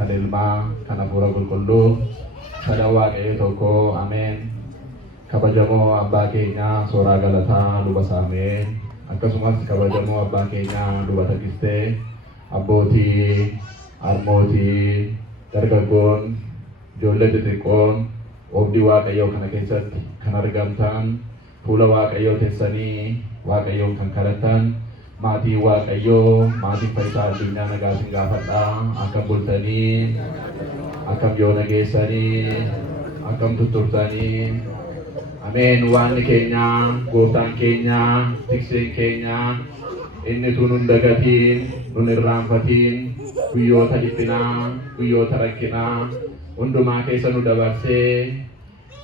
kan ilmaa, kan hafuura qulqulluu, sadan waaqayyo tokko ameen. Kabajamoo abbaa keenya Sooraa Galataa luba Saameen, akkasumas kabajamoo abbaa keenya luba Takistee, abbootii, harmootii, dargaggoon, ijoollee xixiqqoon, oobdii waaqayyoo kana keessatti kan argamtan, fuula waaqayyoo teessanii waaqayyoon kan kadhattan, maatii waaqayyoo, maatiin Faayisaa Addunyaa nagaa isin gaafadhaa, akkam bultanii, akkam yoo nageessanii, akkam tutturtanii. Ameen. Waanni keenya, gooftaan keenya, tikseen keenya, inni tun nun dagatiin, nun irraanfatiin, guyyoota dhiphinaa, guyyoota rakkinaa, hundumaa keessa nu dabarsee,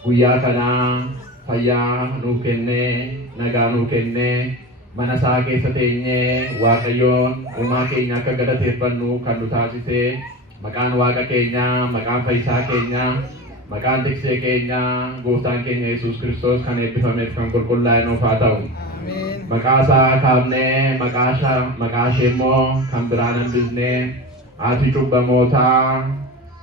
guyyaa kanaa fayyaa nuu kennee, nagaa nuu kennee, mana isaa keessa teenyee waaqayyoon uumaa keenya akka galateeffannu kan nu taasisee, maqaan waaqa keenyaa, maqaan Faayisaa keenyaa, maqaan tiksee keenyaa, gooftaan keenya Yesuus Kiristoos kan eebbifameef kan qulqullaa'e nuuf haa ta'u. Maqaa isaa kaafnee maqaa ishee immoo kan biraan hambisnee, haati cubbamootaa,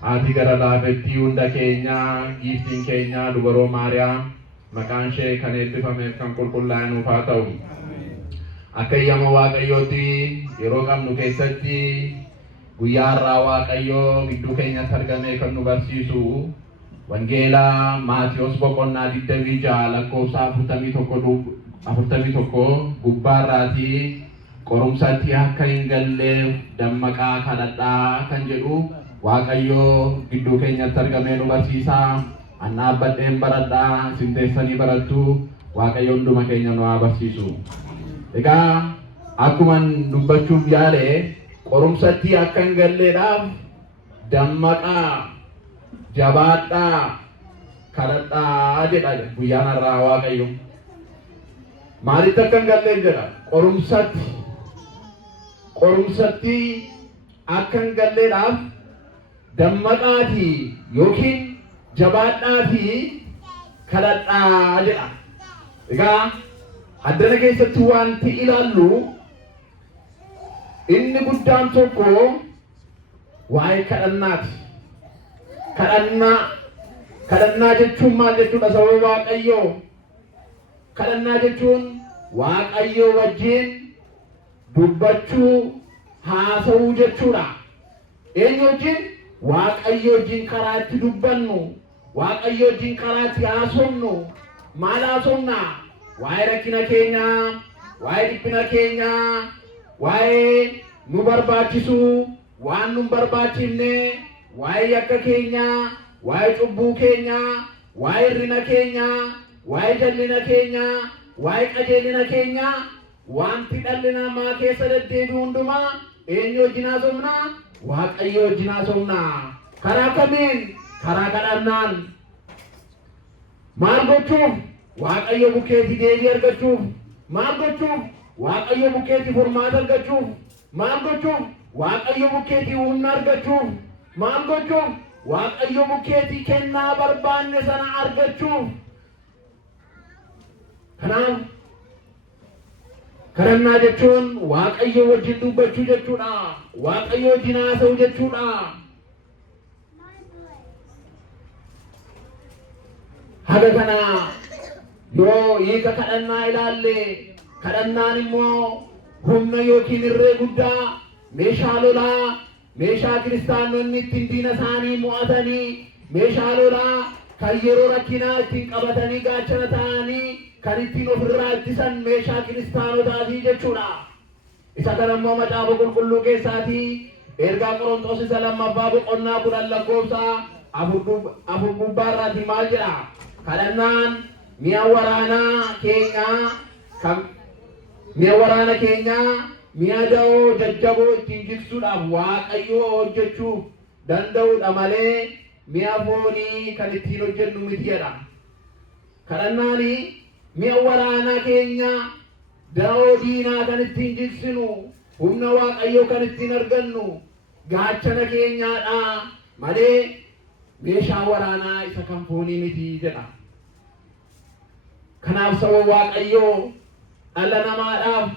haati gara laafettii hunda keenyaa, giiftiin keenya dubaroo Maariyaam, maqaan ishee kan eebbifameef kan qulqullaa'e nuuf haa ta'u. Akka eeyyama waaqayyootti yeroo qabnu keessatti guyyaa har'aa waaqayyoo gidduu keenyatti argamee kan nu barsiisu Wangeelaa Maatiyos boqonnaa 26 lakkoofsa 41 gubbaarraatii qorumsatti akka hin galleef dammaqaa kadhadhaa kan jedhu waaqayyoo gidduu keenyatti argamee nu barsiisaa. An dhaabbadheen baradhaa, isin teessanii barattu, waaqayyo hunduma keenya nu haa barsiisu. Egaa akkuman dubbachuuf yaale qorumsatti akka hin galleedhaaf dammaqaa, jabaadhaa, kadhadhaa jedha guyyaan har'aa waaqayyo. Maalitti akka hin galleen jedha? Qorumsatti akka hin galleedhaaf dammaqaatii yookiin jabaadhaatii kadhadhaa jedha. Egaa addana keessatti wanti ilaallu inni guddaan tokko waa'ee kadhannaati. Kadhannaa jechuun maal jechuudha? Sababa waaqayyoo. Kadhannaa jechuun waaqayyoo wajjin dubbachuu, haasa'uu jechuudha. Eenyu wajjin? Waaqayyoo wajjin karaa itti dubbannu, waaqayyoo wajjin karaa itti haasofnu. Maal haasofna? Waa'ee rakkina keenyaa, waa'ee dhiphina keenyaa, waa'ee nu barbaachisu, waan nu barbaachifne, waa'ee yakka keenyaa, waa'ee cubbuu keenyaa, waa'ee hirrina keenyaa, waa'ee jallina keenyaa, waa'ee qajeelina keenyaa, wanti dhalli namaa keessa deddeebi'u hundumaa eenyu wajjin haasofna? Waaqayyo wajjin haasofna. Karaa kamiin? Karaa kadhannaan. Maal gochuuf? Waaqayyo bukkeetii deebii argachuuf. Maal gochuuf? Waaqayyo bukkeetii furmaata argachuuf. Maal gochuuf? Waaqayyo bukkeetii humna argachuuf. Maal gochuuf? Waaqayyo bukkeetii kennaa barbaanne sana argachuuf. Kanaaf kadhannaa jechuun waaqayyo wajjin dubbachuu jechuudha. Waaqayyo wajjin haasa'uu jechuudha. Haga kana yoo hiika kadhannaa ilaalle, kadhannaan immoo humna yookiin irree guddaa, meeshaa lolaa, meeshaa kiristaanonni ittiin diina isaanii mo'atanii, meeshaa lolaa kan yeroo rakkinaa ittiin qabatanii gaachana ta'anii kan ittiin ofirraa ittisan meeshaa kiristaanotaatii jechuudha. Isa kana immoo macaafa qulqulluu keessaatii ergaa Qorontos isa 2 boqonnaa 10 lakkoofsa 4 gubbaarraatii maal jedha? Kadhannaan mi'a waraana keenyaa mi'a da'oo jajjaboo ittiin jigsuudhaaf waaqayyoo hojjechuu danda'uudha malee mi'a foonii kan ittiin hojjennu miti jedha. Kadhannaani mi'a waraanaa keenyaa da'oo diinaa kan ittiin jigsinu, humna waaqayyoo kan ittiin argannu, gaachana keenyaadha malee meeshaa waraanaa isa kan foonii miti jedha. Kanaaf saba waaqayyoo dhala namaadhaaf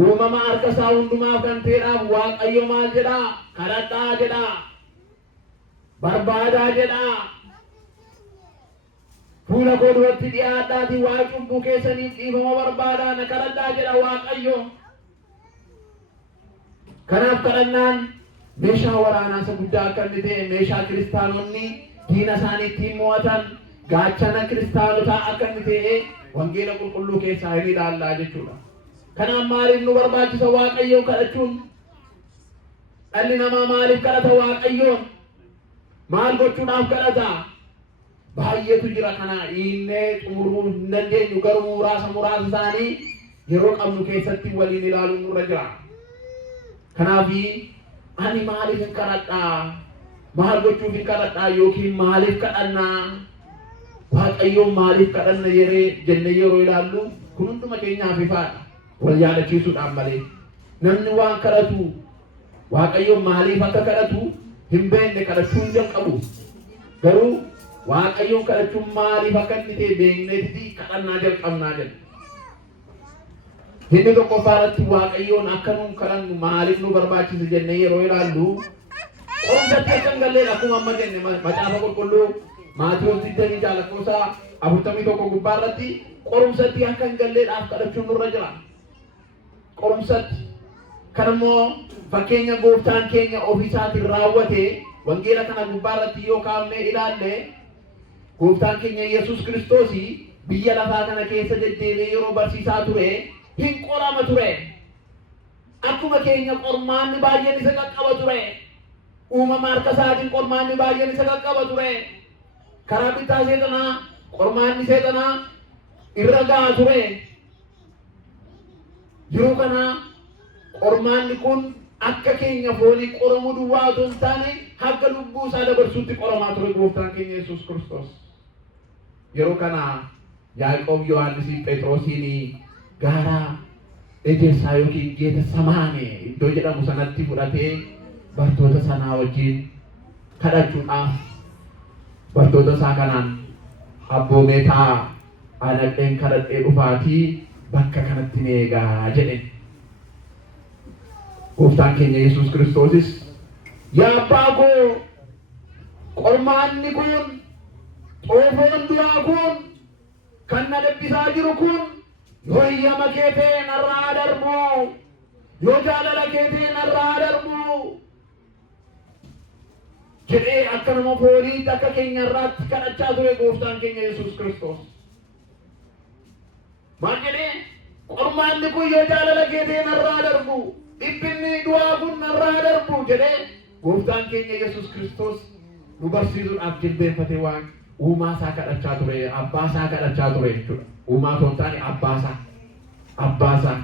uumama harka isaa hundumaaf kan ta'eedhaaf waaqayyo maal jedha? Kadhadhaa jedha. barbaadaa jedha. Fuula koo duratti dhiyaadhaatii waa cubbuu keessaniif dhiifama barbaadaa na kadhadhaa jedha Waaqayyo. Kanaaf kadhannaan meeshaa waraanaa isa guddaa akka inni ta'e, meeshaa kiristaanonni diina isaanii ittiin mo'atan, gaachana kiristaanotaa akka inni ta'e wangeela qulqulluu keessaa hin ilaallaa jechuudha. Kanaaf maaliif nu barbaachisa Waaqayyoon kadhachuun? Dhalli namaa maaliif kadhata Waaqayyoon? Maal gochuudhaaf kadhata? Baay'eetu jira kana innee xumuruu hin dandeenyu, garuu muraasa isaanii yeroo qabnu keessatti waliin ilaaluun nurra jira. Kanaaf ani maaliif hin kadhadhaa? Maal gochuuf hin kadhadhaa yookiin maaliif kadhannaa? Waaqayyoon maaliif kadhanna jennee yeroo ilaallu kun hunduma keenyaaf ifaadha. Wal yaadachiisuudhaan malee namni waan kadhatu Waaqayyoon maaliif akka kadhatu hin beekne kadhachuu hin jalqabu. Garuu Waaqayyoon kadhachuun maaliif akka inni ta'e beekneeti kadhannaa jalqabnaa jenna. Inni tokkoffaa irratti Waaqayyoon akka nuun kadhannu maaliif nu barbaachisa jennee yeroo ilaallu qorumsatti akka hin galleedha. Akkuma amma jenne macaafa qulqulluu Maatiyyoos 20:41 gubbaa irratti qorumsatti akka hin galleedhaaf kadhachuun nurra jira. Qorumsatti kan immoo fakkeenya gooftaan keenya ofiisaatiin raawwate wangeela kana gubbaa irratti yoo kaafnee ilaalle gooftaan keenya Yesuus Kiristoos biyya lafaa kana keessa deddeebi'ee yeroo barsiisaa ture hin qorama ture. Akkuma keenya qormaanni baay'een isa qaqqaba ture. Uumama harka isaatiin qormaanni baay'een isa qaqqaba ture. Karaa bitaa seexanaa qormaanni seexanaa irra gahaa ture. Yeroo kana qormaanni kun akka keenya foonii qoramuu duwwaa otoo hin taane hanga lubbuu isaa dabarsuutti qoramaa ture gooftaan keenya Yesuus Kiristoos. Yeroo kana Yaaqoob, Yohaannisiif Phexrosiin gaara ejersaa yookiin Geetsemaanee iddoo jedhamu sanatti fudhatee bartoota sanaa wajjin kadhachuudhaaf bartoota isaa kanaan abboomee taa'aa anaqeen kadhadhee dhufaatii bakka kanatti na eegaa jedhe. Gooftaan keenya Yesuus Kiristoosis yaa abbaa koo qormaanni kun xoofoon duraa kun kan na dhibbisaa jiru kun yoo hayyama kee ta'e narraa darbu, yoo jaalala kee ta'e narraa darbu jedhee akka nama fooniitti akka keenya irraatti kadhachaa ture gooftaan keenya Yesuus Kiristoos. Maal jedhee qormaanni kun yoo jaalala kee ta'e narraa darbu, dhibbinni du'aa kun narraa darbu jedhee gooftaan keenya Yesuus Kiristoos nu barsiisuudhaaf jilbeenfatee waan uumaa isaa kadhachaa ture, abbaa isaa kadhachaa ture jechuudha. Uumaa otoo hin taane abbaa isaa.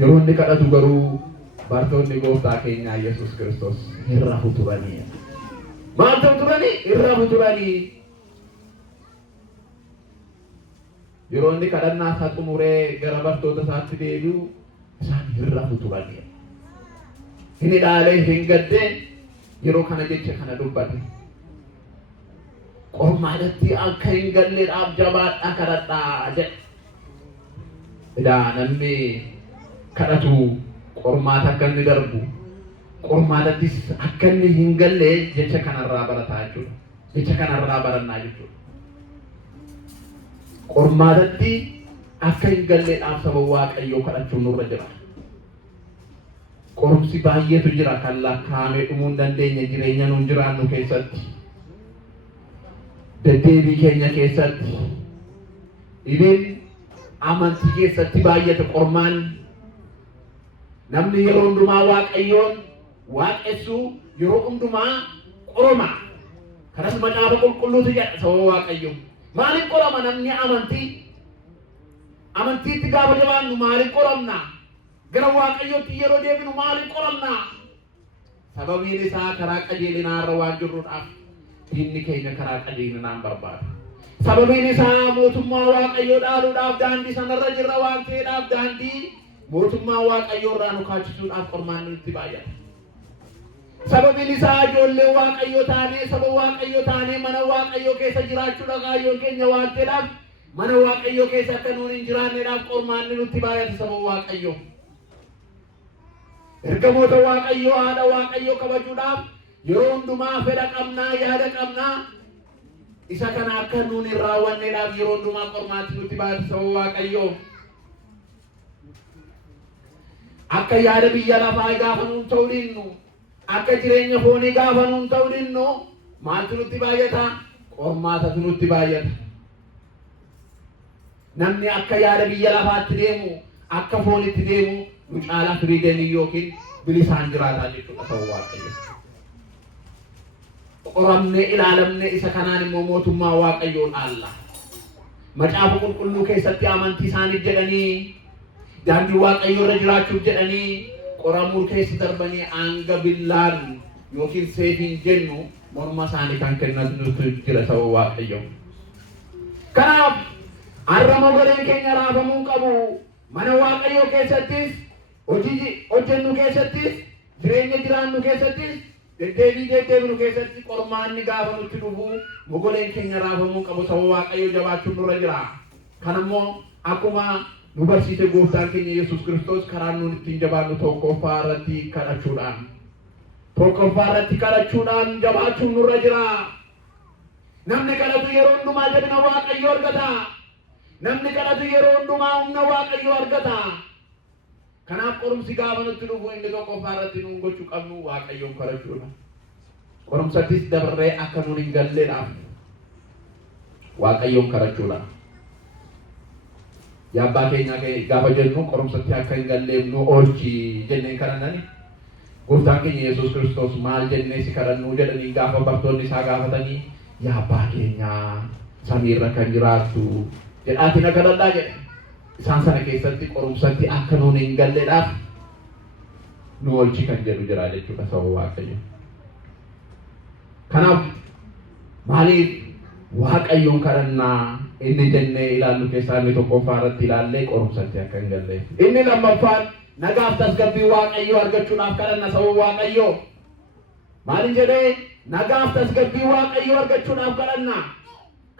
Yeroo inni kadhatu garuu bartoonni gooftaa keenyaa Yesuus Kiristoos irra futuranii. Maal ta'u turanii? Irra futuranii. Yeroo inni kadhannaa isaa xumuree gara bartoota isaatti deebi'u isaan irra futuranii. Inni dhaalee hin gaddee yeroo kana jecha kana dubbate. Qormaadatti akka hin galleedhaaf jabaadhaa kadhadhaa jedhe. Edaa namni kadhatu qormaata akka inni darbu, qormaatattis akka inni hin galle jecha kanarraa barataa jechuudha. Jecha kanarraa barannaa jechuudha. Qormaatatti akka hin galleedhaaf saba Waaqayyoo kadhachuun nurra jira. Qorumsi baay'eetu jira kan lakkaa'amee dhumuu hin dandeenye jireenya nuun jiraannu keessatti. Deddeebii keenya keessatti, dhibeen amantii keessatti baay'ate qormaan. Namni yeroo hundumaa Waaqayyoon waaqessu yeroo hundumaa qoroma. Kanas macaafa qulqulluutu jedha saba Waaqayyoo. Maaliif qorama namni amantiitti gaafa jabaannu maaliif qoramna? Gara Waaqayyootti yeroo deebinu maaliif qoramna? Sababiin isaa karaa qajeelinaa irra waan jirruudhaaf diinni keenya karaa qajeelinaan barbaada. Sababiin isaa mootummaa Waaqayyoo dhaaluudhaaf daandii sanarra jirra waan ta'eedhaaf daandii mootummaa Waaqayyoo irraa nu kaachisuudhaaf qormaan nutti baay'ata. Sababiin isaa ijoollee Waaqayyoo taanee saba Waaqayyoo taanee mana Waaqayyoo keessa jiraachuudha kaayyoon keenya waan ta'eedhaaf mana Waaqayyoo keessa akka nuun hin jiraanneedhaaf qormaan nutti baay'ata saba Waaqayyoo. Ergamoota Waaqayyoo haadha Waaqayyoo kabajuudhaaf yeroo hundumaa fedha qabnaa yaada qabnaa isa kana akka nuun hin raawwanneedhaaf yeroo hundumaa qormaatti nutti baatisa Waaqayyoo. Akka yaada biyya lafaa gaafa nuun ta'uu dinnu, akka jireenya foonii gaafa nuun ta'uu dinnu, maaltu nutti baay'ata? Qormaatatu nutti baay'ata. Namni akka yaada biyya lafaatti deemu, akka foonitti deemu, nu caalaa firiidanii yookiin bilisaan jiraataa jechuudha ta'uu Waaqayyo. Qoramnee ilaalamne isa kanaan immoo mootummaa Waaqayyoon alla. Macaafa qulqulluu keessatti amantii isaaniif jedhanii daandii Waaqayyoo irra jiraachuuf jedhanii qoramuu keessa darbanii hanga billaan yookiin seefiin jennu morma isaanii kan kennatu jira ta'uu Waaqayyo. Kanaaf har'a mogoleen keenya raafamuu qabu. Mana Waaqayyoo keessattis, hojii hojjennu keessattis, jireenya jiraannu keessattis, deddeebinu keessatti qormaanni gaafa nutti dhufu mogoleen keenya raafamuu qabu ta'uu Waaqayyoo jabaachuun nurra jira. Kanammoo akkuma nu barsiise gooftaan keenya Yesuus Kiristoos karaa nuun ittiin jabaannu tokkoffaa irratti kadhachuudhaan jabaachuun nurra jira. Namni kadhatu yeroo hundumaa jabina Waaqayyoo argata. Namni kadhatu yeroo hundumaa humna Waaqayyoo argata. Kanaaf qorumsi gaafa nutti dhufu inni tokkoffaa irratti nuun gochuu qabnu Waaqayyoon kadhachuudha. Qorumsattis dabarree akka nuun hin galleedhaaf Waaqayyoon kadhachuudha. Yaa abbaa keenya gaafa jennu qorumsatti akka hin galleef nu oolchi jennee kadhannani. Gooftaan keenya Yesuus Kiristoos maal jennee si kadhannu jedhanii gaafa bartoonni isaa gaafatanii yaa abbaa keenya samiirra kan jiraattu jedhaatiin akka kadhadhaa jedhe. Isaan sana keessatti qorumsatti akka nuun hin galleedhaaf nu oolchi kan jedhu jira jechuudha sababa Waaqayyo. Kanaaf maaliif Waaqayyoon kadhannaa inni jennee ilaallu keessaa inni tokkoffaa irratti ilaallee qorumsatti akka hin galleef. Inni lammaffaan nagaaf tasgabbii Waaqayyoo argachuudhaaf kadhanna sababa Waaqayyoo. Maalin jedhee nagaaf tasgabbii Waaqayyoo argachuudhaaf kadhanna.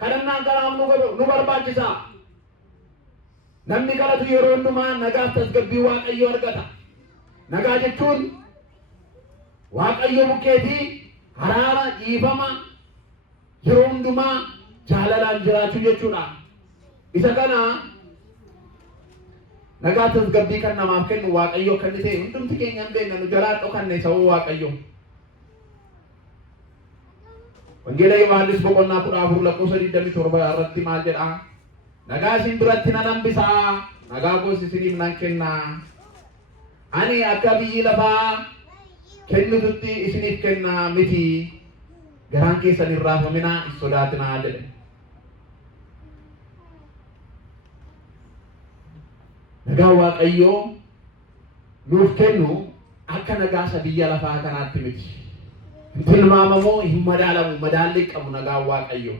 Kadhannaan kanaaf nu barbaachisa. Namni kadhatu yeroo hundumaa nagaaf tasgabbii Waaqayyoo argata. Nagaa jechuun Waaqayyo bukkeetii araara dhiifama yeroo hundumaa jaalalaan jiraachuu jechuudha. Isa kana nagaa tasgabbii kan namaaf kennu Waaqayyo kan ta'e hundumti keenya hin beekna nu jalaa dhokanne sababa Waaqayyo. Wangeela Yohaannis boqonnaa 14:27 irratti maal jedha? Nagaa isin biratti nan hambisaa, nagaa koos isiniif nan kennaa. Ani akka biyyi lafaa kennitutti isiniif kennaa miti. Garaan keessan hin raafaminaa, hin sodaatinaa jedhe. Nagaa Waaqayyoo nuuf kennu akka nagaa biyya lafaa kanaatti miti. Hin tilmaamamoo hin madaalamu, madaalli qabu nagaa Waaqayyoo.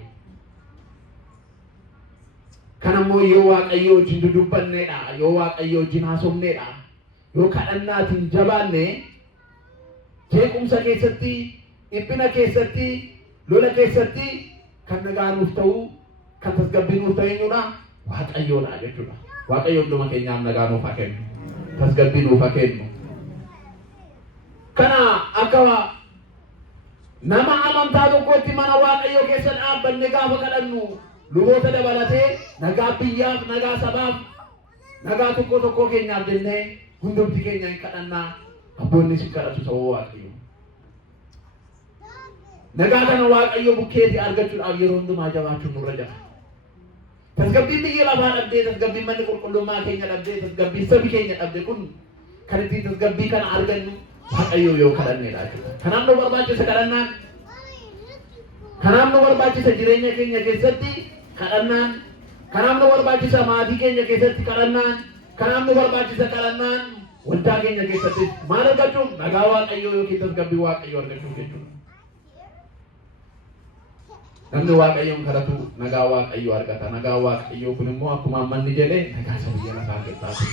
Kanammoo yoo Waaqayyoo wajjin dudubbanneedha, yoo Waaqayyoo wajjin haasofneedha, yoo kadhannaatiin jabaanne jeequmsa keessatti, dhiphina keessatti, lola keessatti kan nagaa nuuf ta'u, kan tasgabbii nuuf ta'u eenyudha? Waaqayyoodha jechuudha. Waaqayyo hunduma keenyaaf nagaa nuuf haa kennu, tasgabbii nuuf haa kennu. Kana akka nama amantaa tokkotti mana Waaqayyoo keessa dhaabbanne gaafa kadhannu luboota dabalatee nagaa biyyaaf, nagaa sabaaf, nagaa tokko keenyaaf jennee hundumti keenya hin kadhannaa. Abboonni si kadhatu sababa Waaqayyo. Nagaa kana Waaqayyo bukkeetii argachuudhaaf yeroo hundumaa jabaachuun nurra jira. Tasgabbiin biyya lafaa dhabdee, tasgabbiin manni qulqullummaa keenya dhabdee, tasgabbiin sabi keenya dhabde kun kan ittiin tasgabbii kana argannu Waaqayyo yoo kadhanneedha jechuudha. Kanaaf nu barbaachisa kadhannaan. Kanaaf nu barbaachisa jireenya keenya keessatti kadhannaan. Kanaaf nu barbaachisa maatii keenya keessatti kadhannaan. Kanaaf nu barbaachisa kadhannaan waldaa keenya keessatti maal argachuuf? Nagaa Waaqayyoo yookiin tasgabbii Waaqayyoo argachuuf jechuudha. Namni Waaqayyoon kadhatu nagaa Waaqayyoo argata. Nagaa Waaqayyoo kun immoo akkuma manni jedhee nagaa isa biyya lafaa keessatti.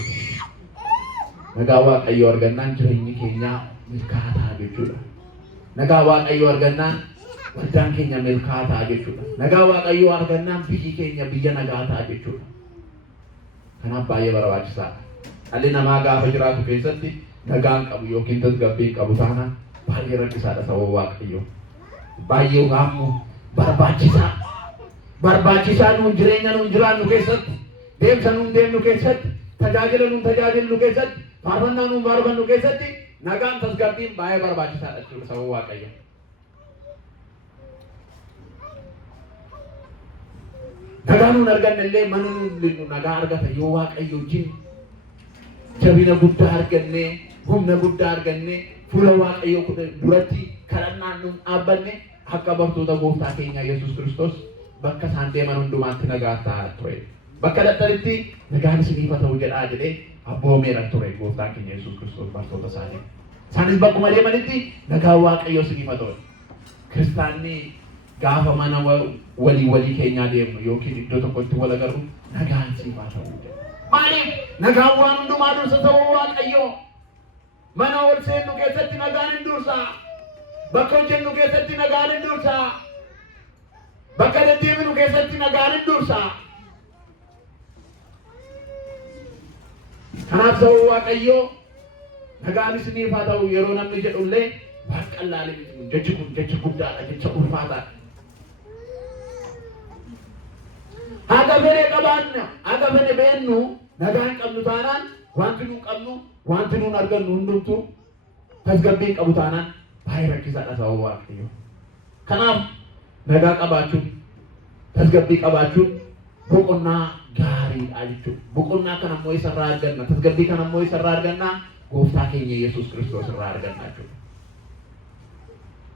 Nagaa Waaqayyoo argannaan jireenyi keenya milkaataa jechuudha. Nagaa Waaqayyoo argannaan waldaan keenya milkaataa jechuudha. Nagaa Waaqayyoo argannaan biyyi keenya biyya nagaataa jechuudha. Kanaaf baay'ee barbaachisaadha. Dhalli namaa gaafa jiraatu keessatti nagaan qabu yookiin tasgabbii qabu taanaan baay'ee rakkisaadha sababa waaqayyo. Baay'ee gaammu barbaachisaa nuun jireenya nuun jiraannu keessatti, deemsa nuun deemnu keessatti, tajaajila nuun tajaajillu keessatti, faarfannaa nuun faarfannu keessatti nagaan tasgabbiin baay'ee barbaachisaadha jechuudha sababa waaqayyo. Nagaa nuun arganne illee mana nuun nagaa argata yoo waaqayyo wajjin jabina guddaa arganne, humna guddaa arganne, fuula waaqayyo duratti kadhannaan nuun dhaabbanne akka bartoota gooftaa keenya Yesuus Kiristoos bakka isaan deeman hundumaatti nagaa ta'aa ture. Bakka dadhabanitti nagaan isiniif haa ta'u jedhaa jedhee abboomeera ture gooftaan keenya Yesuus Kiristoos bartoota isaanii. Isaanis bakkuma deemanitti nagaa waaqayyo isiniif haa ta'u. Kiristaanni gaafa mana walii keenyaa deemnu yookiin iddoo tokkotti wal agarru nagaan isiniif haa ta'u jedha. Maaliif nagaan waan hundumaa dursa ta'uu waaqayyo. Mana ol seennu keessatti nagaan hin dursa. Bakka hojjennu keessatti nagaan hin dursa. Bakka deddeebinu keessatti nagaan hin dursa. Kanaaf sababa waaqayyo nagaan isiniif haa ta'u yeroo namni jedhullee waan qallaalee miti. Jechi kun jecha guddaadha, jecha ulfaataadha. Haga fedhe qabaanna, haga fedhe beennu nagaan qabnu taanaan wanti nuun qabnu, wanti nuun argannu hundumtuu tasgabbii qabu taanaan baay'ee rakkisaadha sababa waaqayyo. Kanaaf nagaa qabaachuun, tasgabbii qabaachuun boqonnaa gaariidha jechuudha. Boqonnaa kana immoo isarraa arganna, tasgabbii kana immoo isarraa arganna, gooftaa keenya Yesuus Kiristoos irraa arganna jechuudha.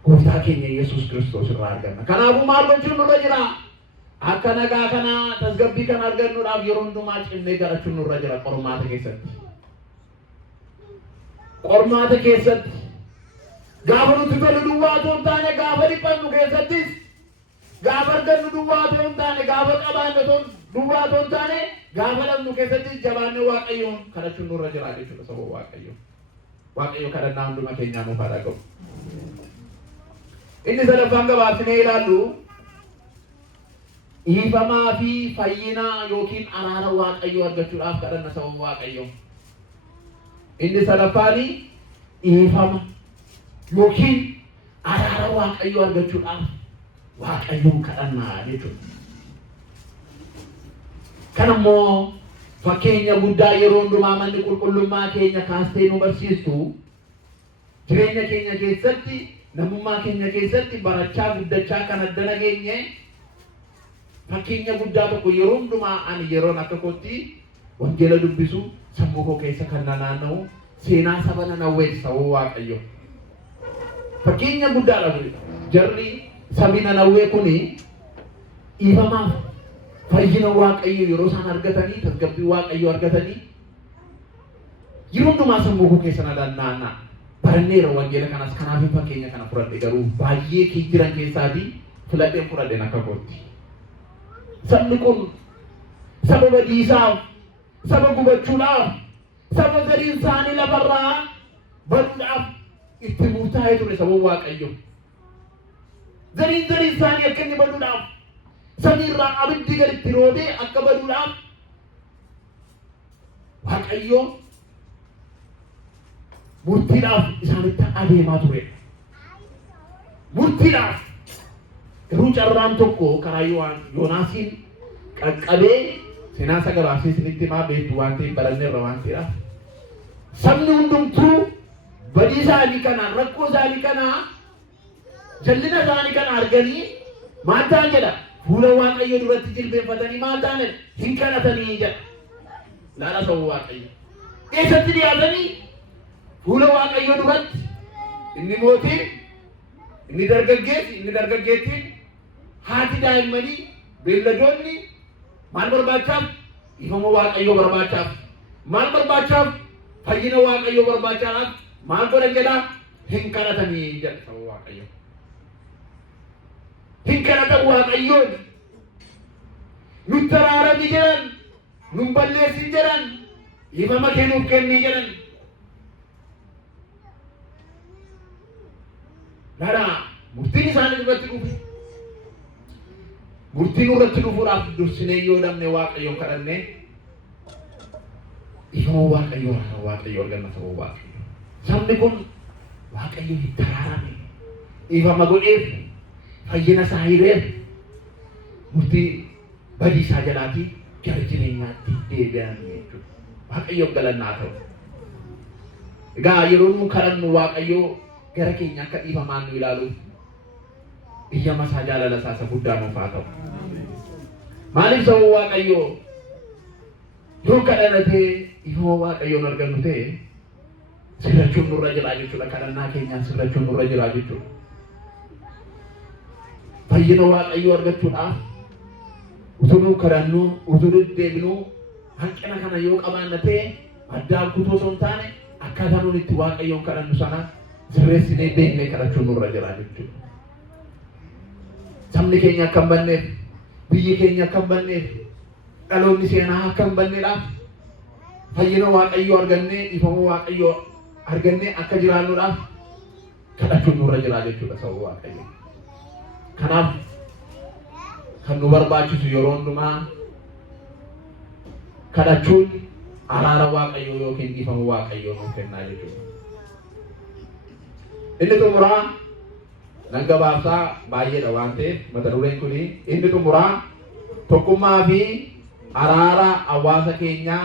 Gooftaa keenya Yesuus Kiristoos irraa arganna. Kanaafuu maal gochuun nurra jira? Akka nagaa kana tasgabbii kana argannuudhaaf yeroo hundumaa cimnee garachuun nurra jira qormaata keessatti. Qormaata keessatti gaafa nuti tolu duwwaa otoo hin taane gaafa dhiphannu keessattis gaafa argannu duwwaa otoo hin taane gaafa qabaannu duwwaa otoo hin taane gaafa dhabnu keessattis jabaannee waaqayyoon kadhachuun nurra jira jechuudha sababa waaqayyo. Waaqayyo kadhannaa hunduma keenyaa nuuf haa dhaga'u. Inni sadaffaan gabaabsinee ilaallu dhiifamaa fi fayyina yookiin araara waaqayyoo argachuudhaaf kadhanna sababa waaqayyo. Inni sadaffaani dhiifama yookiin araara waaqayyoo argachuudhaaf waaqayyoon kadhannaa jechuudha. Kana immoo fakkeenya guddaa yeroo hundumaa manni qulqullummaa keenya kaastee nu barsiistu jireenya keenya keessatti, namummaa keenya keessatti barachaa guddachaa kan adda nageenye fakkeenya guddaa tokko yeroo hundumaa ani yeroon akka kootti wangeela dubbisu sammuu koo keessa kan naanna'u seenaa saba Nanawwee ta'uu waaqayyo. Fakkeenya guddaadha jarri sabi Nanawwee kuni dhiifamaaf fayyina waaqayyo yeroo isaan argatanii, tasgabbii waaqayyo argatanii yeroo hundumaa sammuu koo keessa naanna'aa. Baranneera wangeela kanas kanaaf fakkeenya kana fudhadhe garuu baay'ee jiran keessaatii filadheen fudhadheen akka kootti. Sabni kun saba badiisaaf, saba gubachuudhaaf, saba gariin isaanii lafarraa baduudhaaf itti murtaa'ee ture sababa waaqayyo. Gariin isaanii akka inni baduudhaaf, samiirraa abiddi gaditti roobee akka baduudhaaf waaqayyo murtiidhaaf isaanitti adeemaa ture. Murtiidhaaf yeroo carraan tokko karaa Yoonaasiin qaqqabee seenaa isa gabaabsee isinitti himaa beektu waan ta'eef baranneerra waan ta'eedhaaf sabni hundumtuu badii isaanii kana, rakkoo isaanii kana, jallina isaanii kana arganii maal ta'an jedha? Fuula waaqayyo duratti jilbeenfatanii maal ta'an hin kadhatanii jedha. Laala sababa waaqayyo eessatti dhiyaatanii fuula waaqayyo duratti inni mootiin, inni dargaggeettiin, haati daa'immanii, beelladoonni maal barbaachaaf? Dhiifama waaqayyo barbaachaaf. Maal barbaachaaf? Fayyina waaqayyo barbaachaaf. Maal godhan jedhaa? Hin kadhatanii jedha sababa waaqayyo. Hin kadhatan waaqayyoon. Nutti araarami jedhan, nun balleessin jedhan, dhiifama kennuuf kennii jedhan. Dada murtiin isaanii irratti dhufe. Murtiin irratti dhufuudhaaf dursinee yoo dhabne waaqayyoon kadhanne dhiifama waaqayyo arganna sababa waaqayyo. Sabni kun waaqayyo itti araarame dhiifama godheef fayyina isaa hireef murtii badiisaa jalaatii gara jireenyaatti deebi'an jechuudha. Waaqayyo galannaa ta'u. Egaa yeroo nu kadhannu waaqayyo gara keenya akka dhiifamaan nu ilaalu iyyama isaa jaalala isaa isa guddaa nuuf haa ta'u. Maaliif sababa waaqayyo yoo kadhannee dhiifama waaqayyoon argannu ta'e sirrachuun nurra jira jechuudha. Kadhannaa keenyaan sirrachuun nurra jira jechuudha. Fayyina waaqayyoo argachuudhaaf utuu nu kadhannu utuu deddeebinu hanqina kana yoo qabaanna ta'e addaan kutuu osoo hin taane akkaataa nuti itti waaqayyoon kadhannu sana sirreessinee beeknee kadhachuun nurra jira jechuudha. Sabni keenya akka hin banneef, biyyi keenya akka hin banneef, dhaloonni seenaa akka hin banneedhaaf fayyina waaqayyoo argannee dhiifama waaqayyoo argannee akka jiraannuudhaaf kadhachuun nurra jira jechuudha sababa waaqayyoo. Kanaaf kan nu barbaachisu yeroo hundumaa kadhachuun araara waaqayyoo yookiin dhiifama waaqayyoo nuuf kennaa jechuudha. Inni xumuraa nan gabaabsaa baay'eedha waan ta'eef mata dureen kuni inni xumuraa tokkummaa fi araara hawaasa keenyaa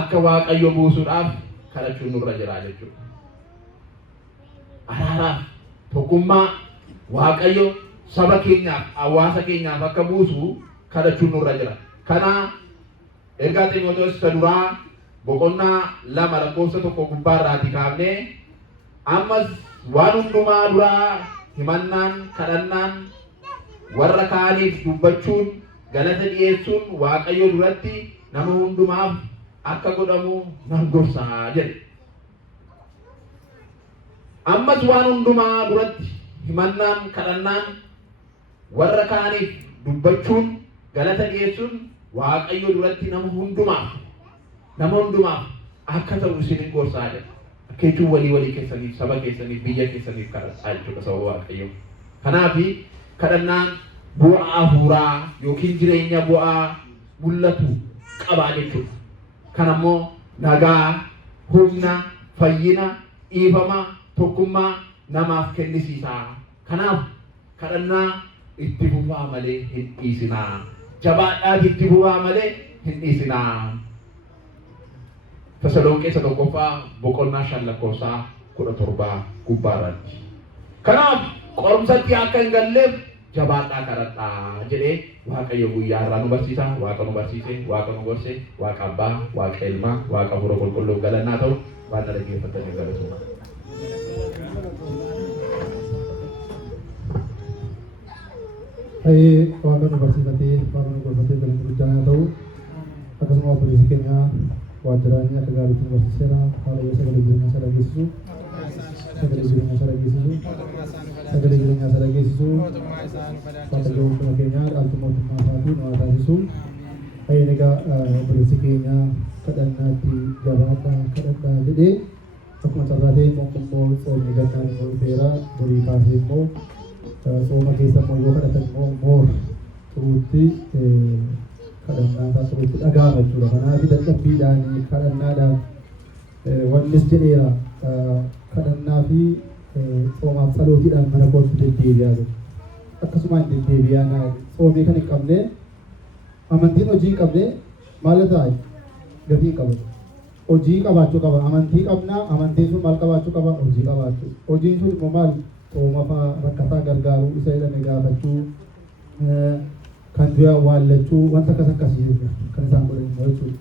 akka waaqayyo buusuudhaaf kadhachuun nurra jira jechuudha. Araaraaf tokkummaa waaqayyo saba keenyaaf hawaasa keenyaaf akka buusu kadhachuun nurra jira. Kana ergaa Xiimotewos isa duraa boqonnaa 2 lakkoofsa 1 gubbaarraatii kaafnee ammas waan hundumaa duraa himannaan kadhannaan warra kaaniif dubbachuun galata dhiyeessuun waaqayyo duratti nama hundumaaf akka godhamu nan gorsaa jedhe. Ammas waan hundumaa duratti himannaan kadhannaan warra kaaniif dubbachuun galata dhiyeessuun waaqayyo duratti nama hundumaaf akka ta'u isin gorsaa jedhe. Keetuu walii keessaniif saba keessaniif biyya keessaniif kadhadhaa jechuudha sababa waaqayyo. Kanaaf kadhannaan bu'aa hafuuraa yookiin jireenya bu'aa mul'atu qabaa jechuudha. Kan ammoo nagaa, humna, fayyina, dhiifama, tokkummaa namaaf kennisiisaa. Kanaaf kadhannaa itti fufaa malee hin dhiisinaa. Jabaadhaaf itti fufaa malee hin dhiisinaa. Tasalonqee 1 boqonnaa 5 lakkoofsa 17 gubbaarratti. Kanaaf qorumsatti akka hin galleef jabaadhaa kadhadhaa jedhee waaqayyo guyyaa irraa nu barsiisa. Waaqa nu barsiise, waaqa nu gorse, waaqa abbaa, waaqa ilmaa, waaqa hafuura qulqulluu galannaa ta'u waan na dhaggeeffatanii galatuma. Waaqa nu barsiifatee, waaqa nu gorfatee galanni guddaan ta'u akkasuma obboleessi keenya waajjiraanii akka gaariitti nu barsiiseera. Waaqayyo sagalee jireenyaa isaa dhageessisu, sagalee jireenyaa isaa dhageessisu, sagalee jireenyaa isaa dhageessisu, waaqayyo hunduma keenya dhaaltuu mootummaa isaatii nu haa taasisu. Egaa obboleessi keenya kadhannaatti jabaadhaa kadhadhaa jedhee akkuma carraatee immoo soomni gannaan immoo dhufeera. Borii kaasee immoo sooma keessa immoo yoo kadhatan immoo moor turuutti kadhannaa isaa turuutti dhaga'ama jechuudha. Kanaaf dadhabbiidhaan kadhannaadhaan wannis jedheera kadhannaa fi soomaaf salootiidhaan mana kootti deddeebi'aa jiru. Akkasumaan deddeebi'aa soomii kan hin qabne amantiin hojii hin qabne maal ta'a gatii qaba. Hojii qabaachuu qaba. Amantii qabna. Amantiin sun maal qabaachuu qaba? Hojii qabaachuu. Hojiin sun immoo maal? Sooma fa'aa rakkataa gargaaruu, isa jedhame gaafachuu, kan du'a awwaallachuu wanta akkasii kan isaan godhan immoo jechuudha.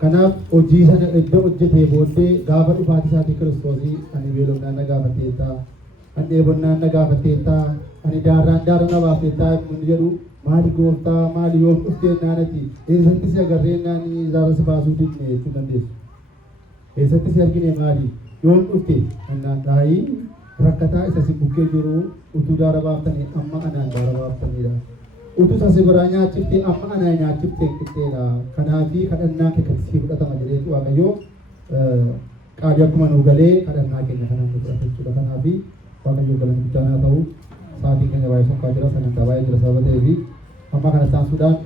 Kanaaf hojii sana iddoo hojjetee booddee gaafa dhufaatii isaatii Kiristoosii ani beelofnaan na gaafatteettaa, ani dheebonnaan na gaafatteettaa, ani daarraan na baafteettaa inni jedhu maali gooftaa maali yoo dhuftee naanati eessatti si agarree naani zaara si baasuu didne jechuu dandeessu. Eessatti si argine maali yoo dhufte annaan dhaayii rakkataa isa si bukkee jiru utuu daara baaftanii amma anaan daara baaftaniidha. Utuu isa si biraa nyaachiftee amma anaa nyaachiftee qixxeedha. Kanaafi kadhannaa kee kan si fudhatama jedheetu Waaqayyo qaadii akkuma nuu galee kadhannaa keenya kanaan nu fudhata jechuudha. Kanaafi Waaqayyo galanni guddaan haa ta'u. Sa'aatiin keenya baay'ee sokkaa jira, sagantaa baay'ee jira sababa ta'eefi amma kana isaan Sudaan